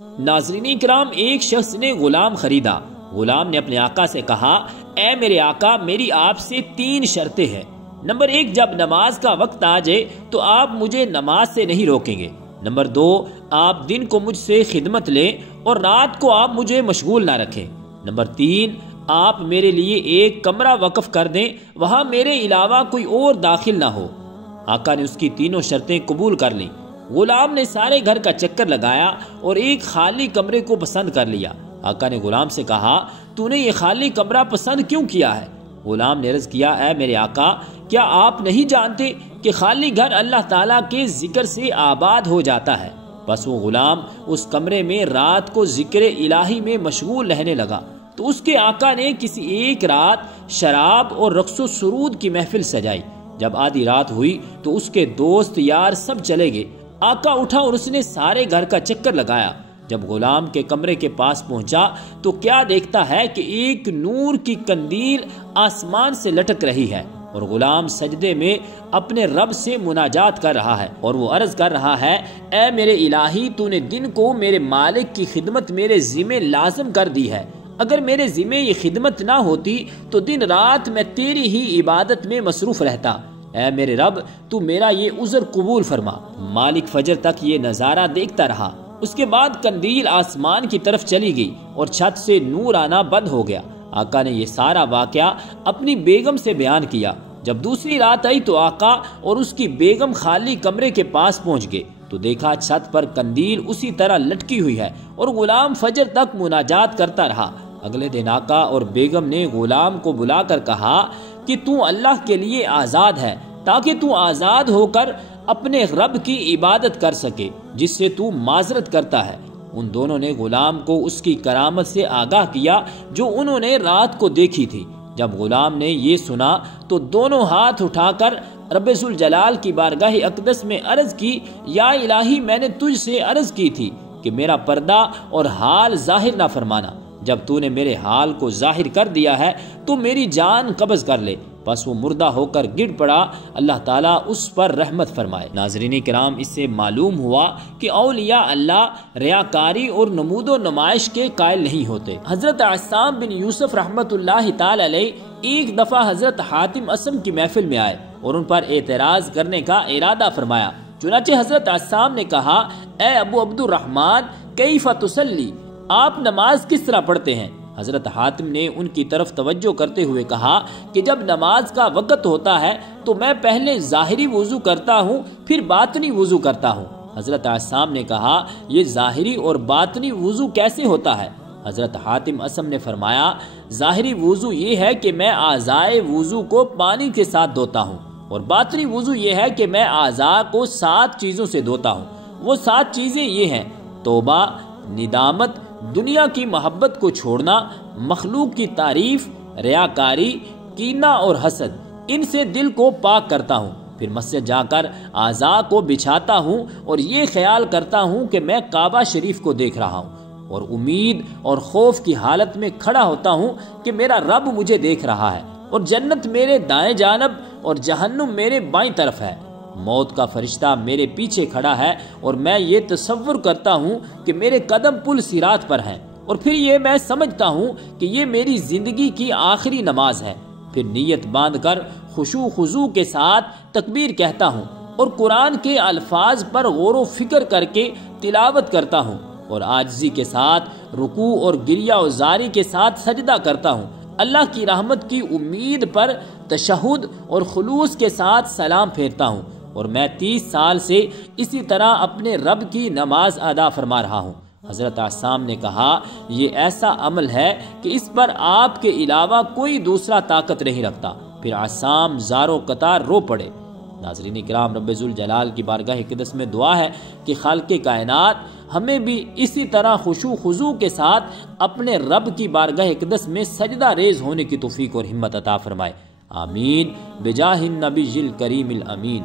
ناظرین اکرام، ایک شخص نے غلام خریدا۔ غلام نے اپنے آقا سے کہا، اے میرے آقا، میری آپ سے 3 شرطیں ہیں۔ نمبر 1، جب نماز کا وقت آ جائے تو آپ مجھے نماز سے نہیں روکیں گے۔ نمبر 2، آپ دن کو مجھ سے خدمت لیں اور رات کو آپ مجھے مشغول نہ رکھیں۔ نمبر 3، آپ میرے لیے ایک کمرہ وقف کر دیں، وہاں میرے علاوہ کوئی اور داخل نہ ہو۔ آقا نے اس کی تینوں شرطیں قبول کر لیں۔ غلام نے سارے گھر کا چکر لگایا اور ایک خالی کمرے کو پسند کر لیا۔ آقا نے غلام سے کہا، تو نے یہ خالی کمرہ پسند کیوں کیا ہے؟ غلام نے عرض کیا، اے میرے آقا، کیا آپ نہیں جانتے کہ خالی گھر اللہ تعالیٰ کے ذکر سے آباد ہو جاتا ہے؟ بس وہ غلام اس کمرے میں رات کو ذکر الہی میں مشغول رہنے لگا تو اس کے آقا نے کسی ایک رات شراب اور رقص و سرود کی محفل سجائی۔ جب آدھی رات ہوئی تو اس کے دوست یار سب چلے گئے۔ آقا اٹھا اور اس نے سارے گھر کا چکر لگایا۔ جب غلام کے کمرے کے پاس پہنچا تو کیا دیکھتا ہے کہ ایک نور کی قندیل آسمان سے لٹک رہی ہے اور غلام سجدے میں اپنے رب سے مناجات کر رہا ہے اور وہ عرض کر رہا ہے، اے میرے الہی، تو نے دن کو میرے مالک کی خدمت میرے ذمہ لازم کر دی ہے۔ اگر میرے ذمہ یہ خدمت نہ ہوتی تو دن رات میں تیری ہی عبادت میں مصروف رہتا۔ اے میرے رب، تو میرا یہ عذر قبول فرما۔ مالک فجر تک یہ نظارہ دیکھتا رہا۔ اس کے بعد قندیل آسمان کی طرف چلی گئی اور چھت سے نور آنا بند ہو گیا۔ آقا نے یہ سارا واقعہ اپنی بیگم سے بیان کیا۔ جب دوسری رات آئی تو آقا اور اس کی بیگم خالی کمرے کے پاس پہنچ گئے تو دیکھا چھت پر قندیل اسی طرح لٹکی ہوئی ہے اور غلام فجر تک مناجات کرتا رہا۔ اگلے دن آقا اور بیگم نے غلام کو بلا کر کہا کہ تو اللہ کے لیے آزاد ہے تاکہ تو آزاد ہو کر اپنے رب کی عبادت کر سکے جس سے تو معذرت کرتا ہے۔ ان دونوں نے غلام کو اس کی کرامت سے آگاہ کیا جو انہوں نے رات کو دیکھی تھی۔ جب غلام نے یہ سنا تو دونوں ہاتھ اٹھا کر رب ذوالجلال کی بارگاہ اقدس میں عرض کی، یا الہی، میں نے تجھ سے عرض کی تھی کہ میرا پردہ اور حال ظاہر نہ فرمانا۔ جب تو نے میرے حال کو ظاہر کر دیا ہے تو میری جان قبض کر لے۔ بس وہ مردہ ہو کر گر پڑا، اللہ تعالیٰ اس پر رحمت فرمائے۔ ناظرین کرام، اس سے معلوم ہوا کہ اولیاء اللہ ریاکاری اور نمود و نمائش کے قائل نہیں ہوتے۔ حضرت عصام بن یوسف رحمت اللہ تعالی علیہ ایک دفعہ حضرت حاتم اصم کی محفل میں آئے اور ان پر اعتراض کرنے کا ارادہ فرمایا۔ چنانچہ حضرت عصام نے کہا، اے ابو عبد الرحمن، کیف تصلی، آپ نماز کس طرح پڑھتے ہیں؟ حضرت حاتم نے ان کی طرف توجہ کرتے ہوئے کہا کہ جب نماز کا وقت ہوتا ہے تو میں پہلے ظاہری وضو کرتا ہوں، پھر باطنی وضو کرتا ہوں۔ حضرت عصام نے کہا، یہ ظاہری اور باطنی وضو کیسے ہوتا ہے؟ حضرت حاتم اصم نے فرمایا، ظاہری وضو یہ ہے کہ میں اعضائے وضو کو پانی کے ساتھ دھوتا ہوں، اور باطنی وضو یہ ہے کہ میں اعضاء کو 7 چیزوں سے دھوتا ہوں۔ وہ 7 چیزیں یہ ہیں: توبہ، ندامت، دنیا کی محبت کو چھوڑنا، مخلوق کی تعریف، ریاکاری، کینہ اور حسد۔ ان سے دل کو پاک کرتا ہوں، پھر مسجد جا کر اعضاء کو بچھاتا ہوں اور یہ خیال کرتا ہوں کہ میں کعبہ شریف کو دیکھ رہا ہوں، اور امید اور خوف کی حالت میں کھڑا ہوتا ہوں کہ میرا رب مجھے دیکھ رہا ہے، اور جنت میرے دائیں جانب اور جہنم میرے بائیں طرف ہے۔ موت کا فرشتہ میرے پیچھے کھڑا ہے اور میں یہ تصور کرتا ہوں کہ میرے قدم پل صراط پر ہیں، اور پھر یہ میں سمجھتا ہوں کہ یہ میری زندگی کی آخری نماز ہے۔ پھر نیت باندھ کر خشوع خضوع کے ساتھ تکبیر کہتا ہوں اور قرآن کے الفاظ پر غور و فکر کر کے تلاوت کرتا ہوں، اور عاجزی کے ساتھ رکوع اور گریہ و زاری کے ساتھ سجدہ کرتا ہوں۔ اللہ کی رحمت کی امید پر تشہد اور خلوص کے ساتھ سلام پھیرتا ہوں، اور میں 30 سال سے اسی طرح اپنے رب کی نماز ادا فرما رہا ہوں۔ حضرت عصام نے کہا، یہ ایسا عمل ہے کہ اس پر آپ کے علاوہ کوئی دوسرا طاقت نہیں رکھتا۔ پھر عصام زاروں قطار رو پڑے۔ ناظرین کرام، رب ذوالجلال کی بارگاہ اقدس میں دعا ہے کہ خالق کائنات ہمیں بھی اسی طرح خشوع خضوع کے ساتھ اپنے رب کی بارگاہ اقدس میں سجدہ ریز ہونے کی توفیق اور ہمت عطا فرمائے۔ آمین بجاہ النبی الکریم الامین۔